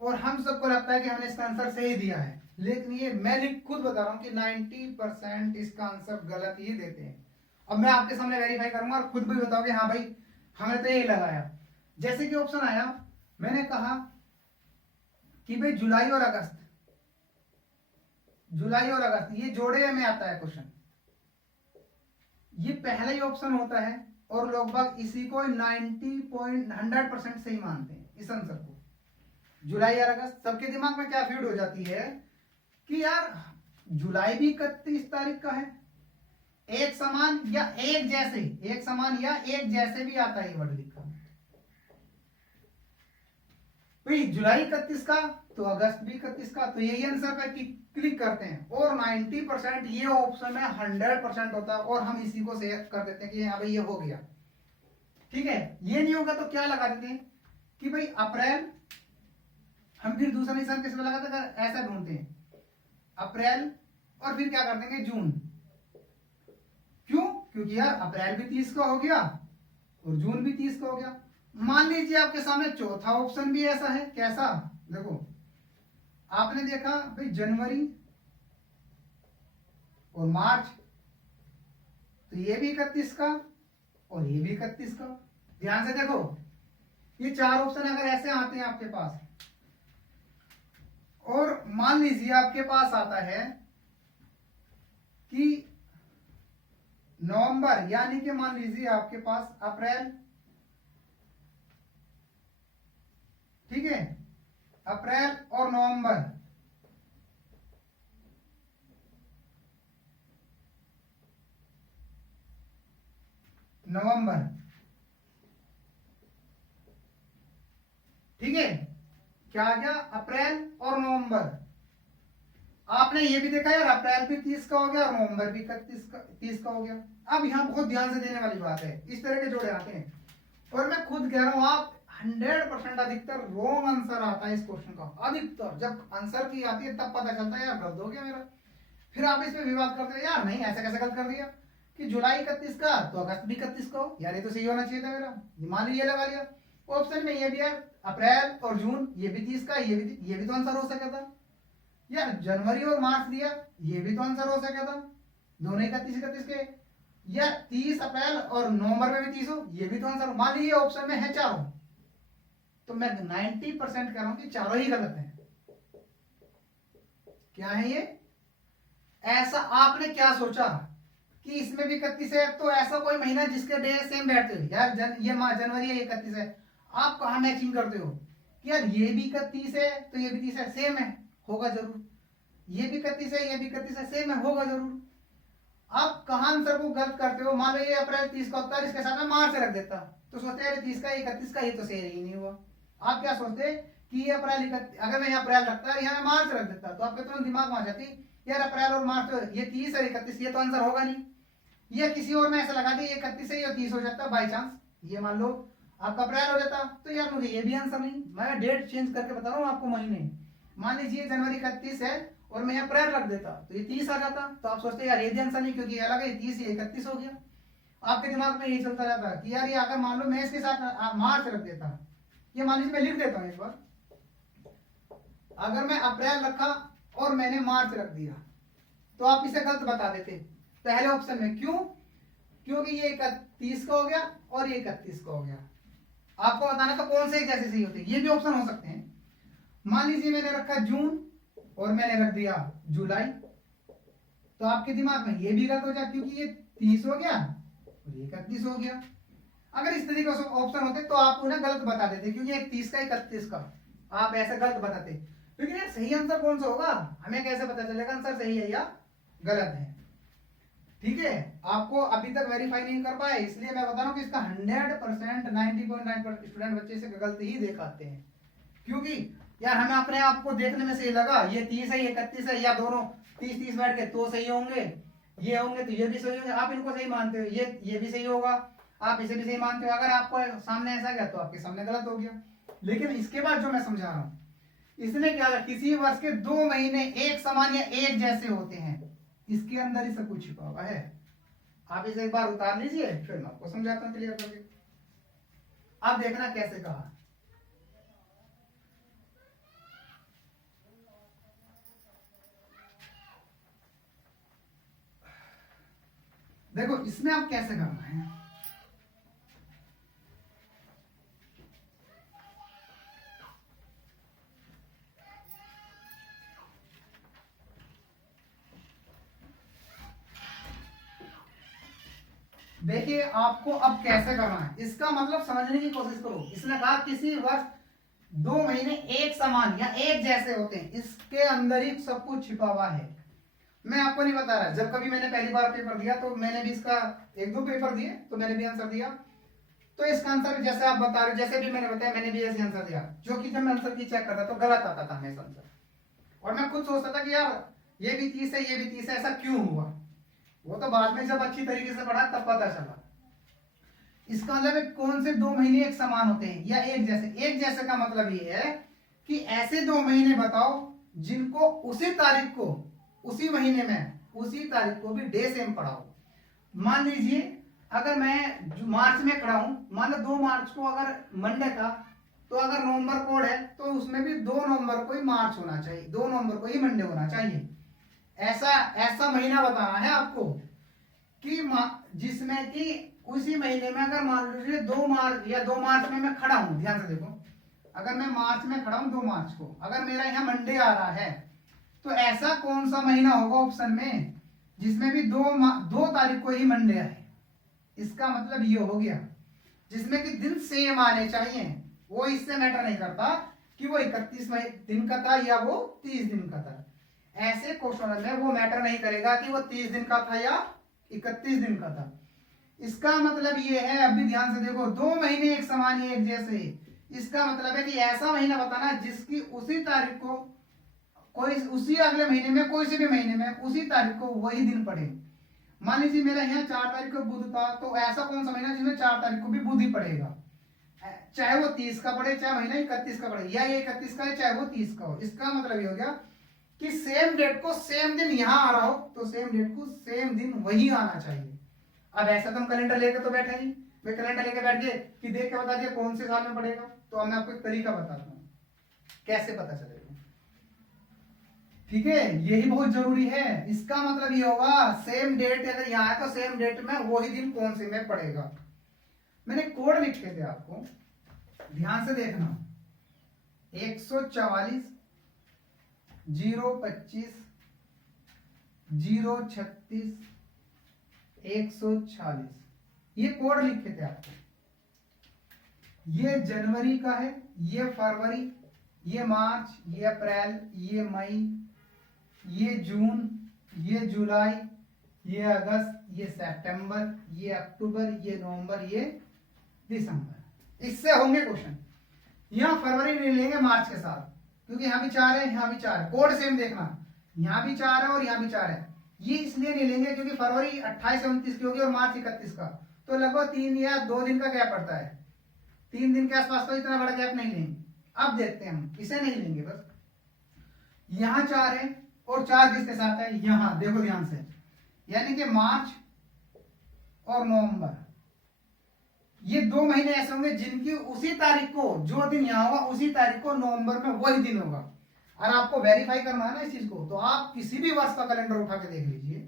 और हम सबको लगता है कि हमने इसका आंसर सही दिया है, लेकिन ये मैं खुद बता रहा हूं कि 90% इसका आंसर गलत ही देते हैं। अब मैं आपके सामने वेरीफाई करूंगा और खुद भी बताओगे हाँ भाई हमने तो यही लगाया। जैसे कि ऑप्शन आया, मैंने कहा कि भाई जुलाई और अगस्त, जुलाई और अगस्त ये जोड़े में आता है क्वेश्चन, ये पहला ही ऑप्शन होता है, और लगभग इसी को 100% सही मानते हैं इस आंसर को। जुलाई और अगस्त, सबके दिमाग में क्या फीड हो जाती है कि यार जुलाई भी 31 तारीख का है, एक समान या एक जैसे, एक समान या एक जैसे भी आता है ये वर्ड लिखा, भाई जुलाई 31 का तो अगस्त भी 31 का, तो यही आंसर पे क्लिक करते हैं, और 90% ये ऑप्शन में 100% होता है, और हम इसी को शेयर कर देते हैं कि हाँ भाई ये हो गया। ठीक है, ये नहीं होगा तो क्या लगा देते हैं कि भाई अप्रैल, हम फिर दूसरा निशान किस में लगाते हैं, ऐसा ढूंढते हैं अप्रैल, और फिर क्या कर देंगे जून। क्यों? क्योंकि यार अप्रैल भी 30 का हो गया और जून भी 30 का हो गया। मान लीजिए आपके सामने चौथा ऑप्शन भी ऐसा है, कैसा, देखो आपने देखा भाई जनवरी और मार्च, तो ये भी 31 का और ये भी 31 का। ध्यान से देखो, ये चार ऑप्शन अगर ऐसे आते हैं आपके पास, और मान लीजिए आपके पास आता है कि नवंबर, यानी कि मान लीजिए आपके पास अप्रैल, ठीक है, अप्रैल और नवंबर, नवंबर, ठीक है, क्या आ गया, अप्रैल और नवंबर। आपने ये भी देखा यार अप्रैल भी 30 का हो गया और नवंबर भी 30 का हो गया। अब यहाँ बहुत ध्यान से देने वाली बात है, इस तरह के जोड़े आते हैं, और मैं खुद कह रहा हूं आप 100% अधिकतर रॉन्ग आंसर आता है इस क्वेश्चन का। अधिकतर जब आंसर की आती है तब पता चलता है यार गलत हो गया मेरा, फिर आप इसमें विवाद करते हैं यार नहीं ऐसा कैसे गलत कर दिया कि जुलाई 31 का तो अगस्त भी 31 का हो, यार ये तो सही होना चाहिए था मेरा, मान लीजिए लगा लिया। ऑप्शन में ये भी यार अप्रैल और जून ये भी 30 का, ये भी तो आंसर हो सका था यार। जनवरी और मार्च दिया, ये भी तो आंसर हो सका था, दोनों 31 के। यार 30 अप्रैल और नवंबर में भी 30 हो, ये भी तो आंसर। मान लीजिए ऑप्शन में है चारों, तो मैं 90% कह रहा हूं कि चारों ही गलत हैं। क्या है ये? ऐसा आपने क्या सोचा कि इसमें भी 31 है, तो ऐसा कोई महीना जिसके डे सेम बैठते हो यार, ये जनवरी है ये 31 है, आप कहां मैचिंग करते हो कि यार ये भी 31 है तो ये भी 30 है, सेम है, होगा जरूर। ये भी 31 है, ये भी 31 है, सेम है, होगा जरूर। आप कहां आंसर को गलत करते हो? मान लो ये अप्रैल 30 का होता है, इसके साथ में मार्च रख देता, तो सोचते हैं 30 का 31 का, ये तो सही ही नहीं हुआ। आप क्या सोचते कि ये अप्रैल, अगर मैं अप्रैल रखता है यहाँ मार्च रख देता, तो आपके तुरंत दिमाग में आ जाती यार अप्रैल और मार्च, तो ये 30 और 31, ये तो आंसर होगा नहीं। ये किसी और में ऐसा लगा दिया ये 31 है, ये 30 हो जाता बाई चांस, ये मान लो आपका अप्रैल हो जाता, तो यार मुझे ये भी आंसर नहीं। मैं डेट चेंज करके बता रहा हूँ आपको, महीने। मान लीजिए जनवरी 31 है और मैं अप्रैल रख देता, तो ये 30 आ जाता, तो आप सोचते यार ये भी आंसर नहीं, क्योंकि ये अलग है, 30 ये 31 हो गया। आपके दिमाग में यही चलता जाता कि यार ये अगर मान लो मैं इसके साथ मार्च रख देता, ये मान लीजिए मैं लिख देता हूं एक बार, अगर मैं अप्रैल रखा और मैंने मार्च रख दिया, तो आप इसे गलत बता देते पहले ऑप्शन में। क्यों? क्योंकि ये 31 का हो गया और ये 31 का हो गया। आपको बताना तो कौन से एक जैसे सही होते हैं, ये भी ऑप्शन हो सकते हैं। मान लीजिए मैंने रखा जून और मैंने रख दिया जुलाई, तो आपके दिमाग में ये भी गलत हो जाए, क्योंकि ये 30 हो गया और ये 31 हो गया। अगर इस तरीके से ऑप्शन होते तो आप उन्हें गलत बता देते, क्योंकि एक 30 का 31 का, आप ऐसे गलत बताते। लेकिन यार सही आंसर कौन सा होगा, हमें कैसे पता चलेगा आंसर सही है या गलत है? ठीक है, आपको अभी तक वेरीफाई नहीं कर पाए, इसलिए मैं बता रहा हूं कि इसका 100% 90.9% स्टूडेंट बच्चे से गलत ही दिखाते हैं। क्योंकि यार हमें अपने आप को देखने में सही लगा, ये 30 है ये 31 है, या दोनों 30-30 बैठ के तो सही होंगे, ये होंगे तो ये भी सही होंगे, आप इनको सही मानते हो, ये भी सही होगा, आप इसे भी सही मानते हो। अगर आपको सामने ऐसा गया तो आपके सामने गलत हो गया। लेकिन इसके बाद जो मैं समझा रहा हूं इसने क्या कहा, किसी वर्ष के 2 महीने एक समान या एक जैसे होते हैं, इसके अंदर ही सब कुछ छिपा हुआ है। आप इसे एक बार उतार लीजिए, फिर मैं आपको समझाता हूं क्लियर करके। अब देखना कैसे कहा। देखो इसमें आप कैसे करना है, देखिए आपको अब कैसे करना है, इसका मतलब समझने की कोशिश करो। इसने कहा किसी वर्ष 2 महीने एक समान या एक जैसे होते हैं, इसके अंदर ही सब कुछ छिपा हुआ है। मैं आपको नहीं बता रहा, जब कभी मैंने पहली बार पेपर दिया तो मैंने भी इसका 1-2 पेपर दिए तो मैंने भी आंसर दिया, तो इसका आंसर जैसे आप बता रहे हो, जैसे भी मैंने बताया, मैंने भी ऐसे आंसर दिया, जो कि जब मैं आंसर की चेक करता तो गलत आता था हमेशा आंसर, और मैं खुद सोचता था कि यार ये भी 30 है, ये भी 30 है, ऐसा क्यों हुआ। वो तो बाद में जब अच्छी तरीके से पढ़ा तब पता चला। इसका मतलब कौन से 2 महीने एक समान होते हैं या एक जैसे। एक जैसे का मतलब ये है कि ऐसे 2 महीने बताओ जिनको उसी तारीख को, उसी महीने में उसी तारीख को भी डे सेम पढ़ाओ। मान लीजिए अगर मैं मार्च में खड़ा हूं, मान लो 2 मार्च को अगर मंडे था, तो अगर नवंबर कोड है तो उसमें भी 2 नवंबर को ही मार्च होना चाहिए, 2 नवंबर को ही मंडे होना चाहिए। ऐसा महीना बताना है आपको कि जिसमें कि उसी महीने में, अगर मान लीजिए 2 मार्च या 2 मार्च में मैं खड़ा हूं, ध्यान से देखो, अगर मैं मार्च में खड़ा हूं 2 मार्च को, अगर मेरा यहाँ मंडे आ रहा है, तो ऐसा कौन सा महीना होगा ऑप्शन में जिसमें भी 2 तारीख को ही मंडे आए। इसका मतलब ये हो गया जिसमें कि दिन सेम आने चाहिए, वो इससे मैटर नहीं करता कि वो 31 दिन का था या वो 30 दिन का था। ऐसे क्वेश्चन में वो मैटर नहीं करेगा कि वो 30 दिन का था या 31 दिन का था। इसका मतलब ये है, अभी ध्यान से देखो, 2 महीने एक समान एक जैसे, इसका मतलब है कि ऐसा महीना बताना जिसकी उसी तारीख को, कोई उसी अगले महीने में, कोई से भी महीने में उसी तारीख को वही दिन पड़े। मान लीजिए मेरा यहाँ 4 तारीख को बुध था, तो ऐसा कौन सा महीना जिसमें 4 तारीख को भी बुध ही पड़ेगा, चाहे वो 30 का पड़े, चाहे महीना 31 का पड़े, या ये 31 का है चाहे वो 30 का हो। इसका मतलब ये हो गया कि सेम डेट को सेम दिन यहाँ आ रहा हो तो सेम डेट को सेम दिन वही आना चाहिए। अब ऐसा तो हम कैलेंडर लेकर तो बैठे नहीं, मैं कैलेंडर लेकर बैठ गए कि देख के बता दिया कौन से साल में पड़ेगा, तो मैं आपको एक तरीका बताता हूँ कैसे पता चलेगा। ठीक है, यही बहुत जरूरी है। इसका मतलब ये होगा सेम डेट अगर यहाँ है तो सेम डेट में वही दिन कौन से में पड़ेगा। मैंने कोड लिखे थे आपको, ध्यान से देखना, 144 025 036 146, ये कोड लिखे थे आपको। ये जनवरी का है, ये फरवरी, ये मार्च, ये अप्रैल, ये मई, ये जून, ये जुलाई, ये अगस्त, ये सितंबर, ये अक्टूबर, ये नवंबर, ये दिसंबर। इससे होंगे क्वेश्चन। यहां फरवरी नहीं लेंगे मार्च के साथ, क्योंकि यहां भी 4 है, यहां भी 4 है, कोड सेम देखना, यहां भी 4 है और यहां भी 4 है। ये इसलिए नहीं लेंगे क्योंकि फरवरी 28 से 29 की होगी और मार्च 31 का, तो लगभग 3 या 2 दिन का गैप पड़ता है, 3 दिन के आसपास, तो इतना बड़ा गैप नहीं लेंगे। अब देखते हैं हम, इसे नहीं लेंगे, बस यहां 4 है और 4 किसके साथ है, यहां देखो ध्यान से, यानी कि मार्च और नवंबर, ये 2 महीने ऐसे होंगे जिनकी उसी तारीख को, जो दिन यहां होगा उसी तारीख को नवंबर में वही दिन होगा। और आपको वेरीफाई करना है ना इस चीज को, तो आप किसी भी वर्ष का कैलेंडर उठा के देख लीजिए,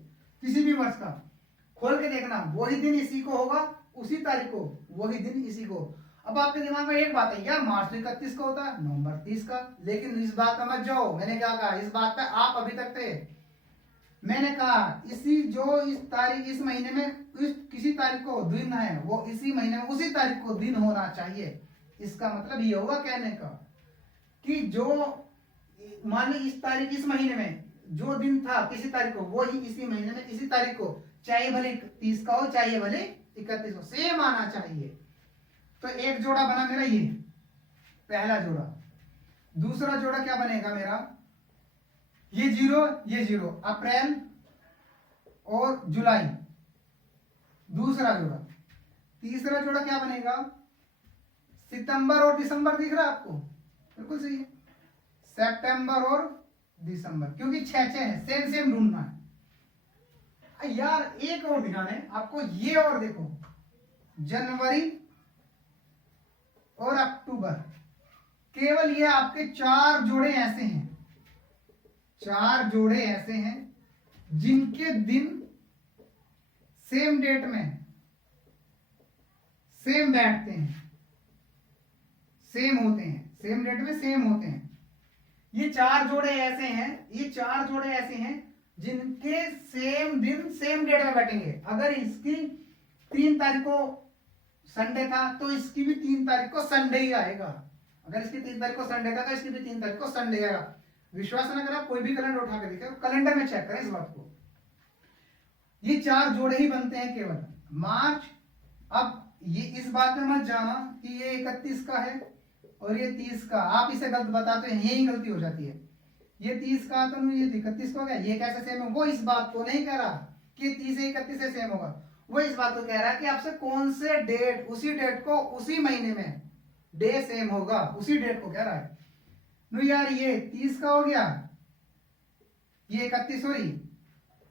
किसी भी वर्ष का खोल के देखना, वही दिन इसी को होगा, उसी तारीख को वही दिन इसी को। अब आपके दिमाग में एक बात है, यार मार्च 31 का होता है, नवंबर 30 का, लेकिन इस बात का मत जाओ, मैंने क्या कहा, इस बात पे आप अभी तक थे। मैंने कहा इसी जो इस तारीख, इस महीने में इस किसी तारीख को दिन है, वो इसी महीने में उसी तारीख को दिन होना चाहिए। इसका मतलब ये होगा कहने का कि जो मान ली इस तारीख, इस महीने में जो दिन था किसी तारीख को, वो ही इसी महीने में इसी तारीख को, चाहे भले 30 का हो चाहे भले 31 हो, सेम आना चाहिए। तो एक जोड़ा बना मेरा ये पहला जोड़ा। दूसरा जोड़ा क्या बनेगा मेरा, ये 0 अप्रैल और जुलाई, दूसरा जोड़ा। तीसरा जोड़ा क्या बनेगा, सितंबर और दिसंबर, दिख रहा है आपको, बिल्कुल सही है, सितंबर और दिसंबर, क्योंकि 6 है, सेम सेम ढूंढना है यार। एक और ध्यान है आपको, ये और देखो, जनवरी और अक्टूबर, केवल ये आपके 4 जोड़े ऐसे हैं, 4 जोड़े ऐसे हैं जिनके दिन सेम डेट में सेम बैठते हैं, सेम होते हैं, सेम डेट में सेम होते हैं। ये 4 जोड़े ऐसे हैं, ये 4 जोड़े ऐसे हैं जिनके सेम दिन सेम डेट में बैठेंगे। अगर इसकी 3 तारीख को संडे था तो इसकी भी 3 तारीख को संडे ही आएगा। अगर इसकी 3 तारीख को संडे था तो इसकी भी 3 तारीख को संडे आएगा। विश्वास न करें, आप कोई भी कैलेंडर उठा के देखें, कैलेंडर में चेक करें इस बात को। ये 4 जोड़े ही बनते हैं केवल मार्च। अब ये इस बात में मत जाना कि ये 31 का है और ये 30 का, आप इसे गलत बताते हैं, यही गलती हो जाती है। ये 30 का तो ये 31 को गया, ये कैसे सेम है? वो इस बात को नहीं कह रहा कि 30 से 31 से सेम होगा, वो इस बात को कह रहा है कि आपसे कौन से डेट, उसी डेट को उसी महीने में डे सेम होगा, उसी डेट को कह रहा है। नो यार, ये 30 का हो गया, ये 31 हो रही,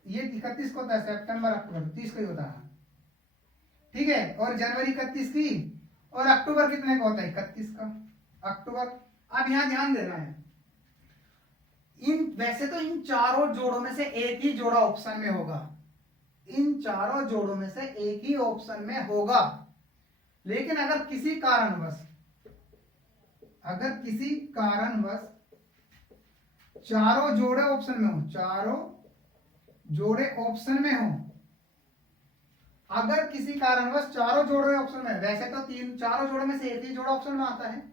ये 31 को होता है, सितंबर अक्टूबर 30 को ही होता है, ठीक है। और जनवरी 31 की, और अक्टूबर कितने का होता है? 31 का अक्टूबर। अब यहां ध्यान देना है, वैसे तो इन चारों जोड़ों में से एक ही जोड़ा ऑप्शन में होगा, इन चारों जोड़ों में से एक ही ऑप्शन में होगा। लेकिन अगर किसी कारणवश चारों जोड़े ऑप्शन में हो, चारों जोड़े ऑप्शन में हो, अगर किसी कारणवश चारों जोड़े ऑप्शन में, वैसे तो चारों जोड़ों में से एक ही जोड़ा ऑप्शन में आता है,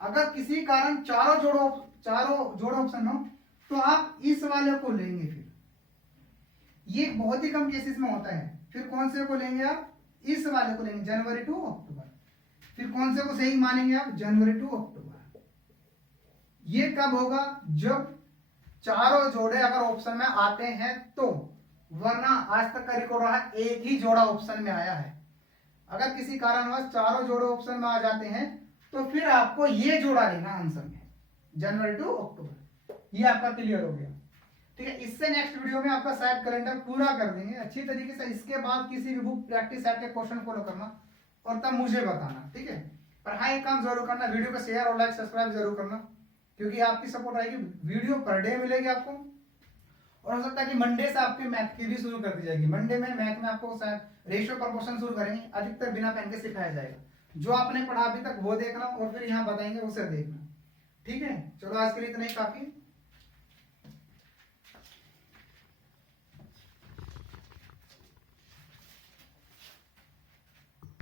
अगर किसी कारण चारों जोड़े ऑप्शन में हो तो आप इस वाले को लेंगे। फिर ये बहुत ही कम केसेस में होता है। फिर कौन से को लेंगे आप? इस वाले को लेंगे, जनवरी टू अक्टूबर। फिर कौन से को सही मानेंगे आप? जनवरी टू अक्टूबर। ये कब होगा? जब चारों जोड़े अगर ऑप्शन में आते हैं तो, वरना आज तक का रिकॉर्ड रहा एक ही जोड़ा ऑप्शन में आया है। अगर किसी कारणवश चारों जोड़े ऑप्शन में आ जाते हैं तो फिर आपको ये जोड़ा लेना आंसर में, जनवरी टू अक्टूबर। ये आपका क्लियर हो गया, ठीक है। इससे नेक्स्ट वीडियो में आपका शायद कैलेंडर पूरा कर देंगे अच्छी तरीके से। इसके बाद किसी भी बुक प्रैक्टिस सेट के क्वेश्चन फॉलो करना और तब मुझे बताना, ठीक है। पर हाँ, एक काम जरूर करना, वीडियो को शेयर और लाइक सब्सक्राइब जरूर करना, क्योंकि आपकी सपोर्ट आएगी, वीडियो पर डे मिलेगी आपको। और हो सकता है कि मंडे से आपके मैथ की भी शुरू कर दी जाएगी। मंडे में मैथ में आपको शायद रेशियो प्रपोर्शन शुरू करेंगे, अधिकतर बिना पेन के सिखाया जाएगा। जो आपने पढ़ा अभी तक वो देखना और फिर यहाँ बताएंगे उसे देखना, ठीक है। चलो आज के लिए इतना ही काफी।